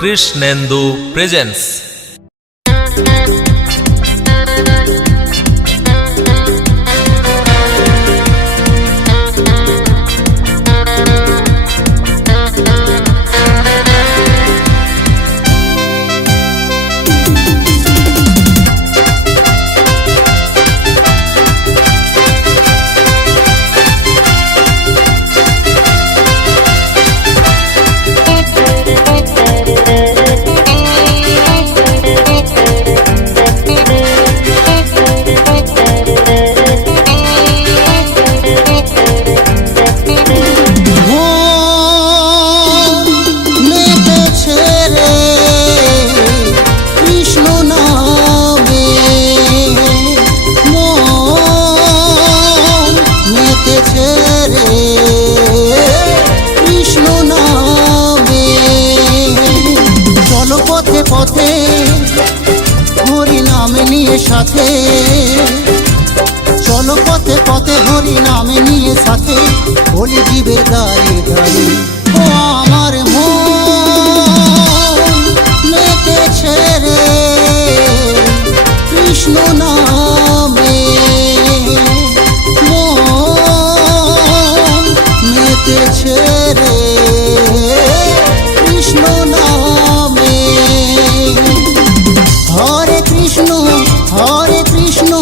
Krishnendu presence. পথে হরি নাম নিয়ে সাথে, চলো পথে পথে হরি নাম নিয়ে সাথে, বলি জীবের গায়ে গায়ে ও আমার মন মেতেছে রে কৃষ্ণ নামে, মন মেতেছে রে কৃষ্ণ নামে। হরে কৃষ্ণ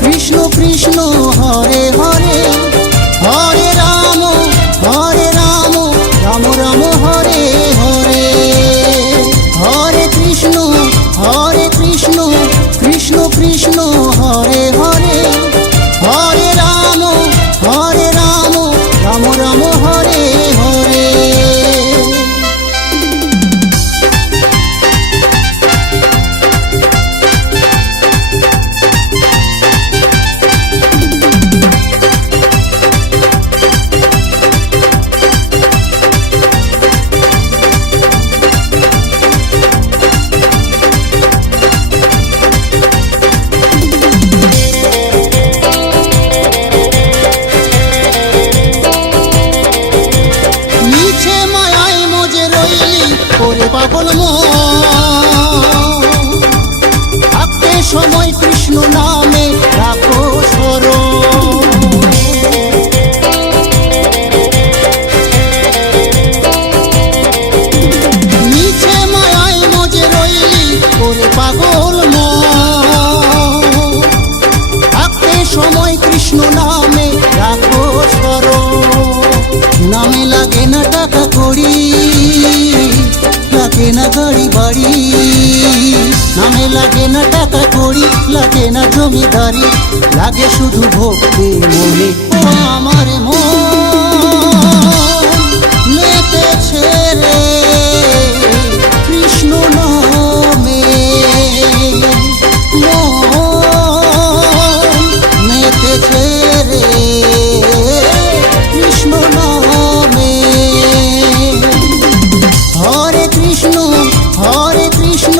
কৃষ্ণ কৃষ্ণ হরে হরে, হরে রাম রাম রাম হরে হরে, হরে কৃষ্ণ কৃষ্ণ কৃষ্ণ হরে হরে, হরে রাম রাম রাম হরে হরে। পাগল থাকতে সময় কৃষ্ণ নামে রাখো স্মরণ, নিচে মায়ায় মজে রইলি ওরে পাগল থাকতে সময় কৃষ্ণ নামে রাখো স্মরণ। নামে লাগে না টাকা কড়ি, লাগে না গাড়ি বাড়ি, নামে লাগে না টাকা কড়ি, লাগে না জমিদারি, লাগে শুধু ভক্তি মনে ও আমার মন মেতেছে রে কৃষ্ণ নামে, মন মেতেছে রে কৃষ্ণ নামে। হরে কৃষ্ণ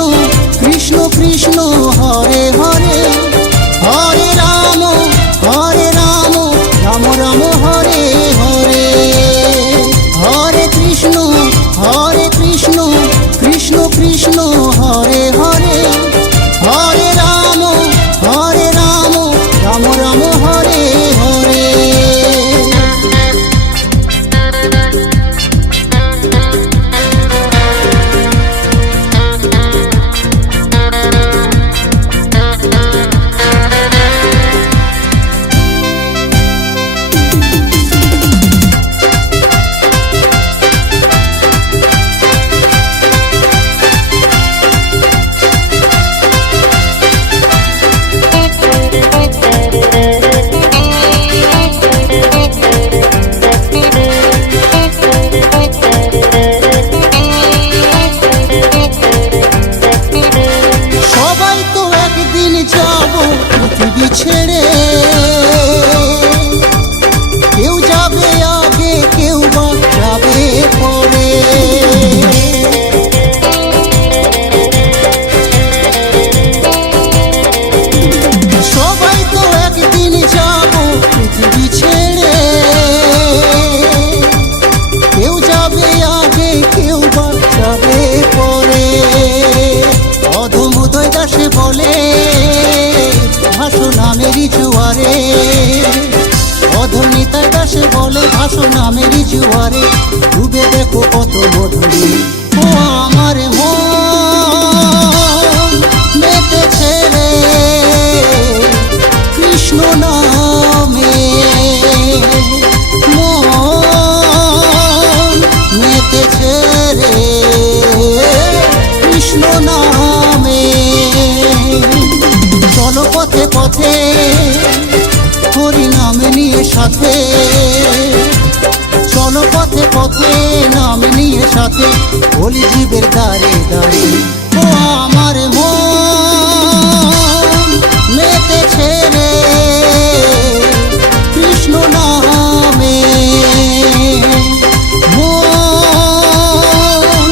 কৃষ্ণ কৃষ্ণ হরে হরে, হরে রাম রাম রাম হরে হরে, হরে কৃষ্ণ কৃষ্ণ কৃষ্ণ হরে হরে, হরে রাম রাম রাম হরে হরে। ছেড়ে কেউ যাবে আগে কেউ বা যাবে পরে, সবাই তো একদিন যাব পৃথিবী ছেড়ে, কেউ যাবে আগে কেউ বা যাবে পরে। অধর নিতাই দাসে বলে ভাষণ নামেরই জুয়ারে ডুবে দেখো কত মধুরী ও আমার মন মেতেছে রে কৃষ্ণ নামে মন মেতেছে রে কৃষ্ণ নামে চলো পথে পথে হরি নাম নিয়ে সাথে চলো পথে পথে নাম নিয়ে সাথে বলি জীবের দ্বারে দ্বারে ও আমার মন মেতেছে রে কৃষ্ণ নামে মন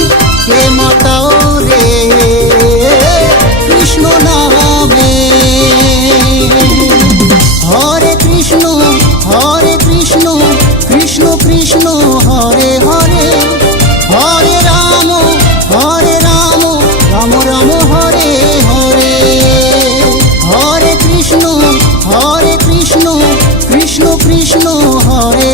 কে মাতাও রে কৃষ্ণ নামে হরে কৃষ্ণ কৃষ্ণ কৃষ্ণ হরে হরে হরে রাম রাম রাম হরে হরে হরে কৃষ্ণ কৃষ্ণ কৃষ্ণ হরে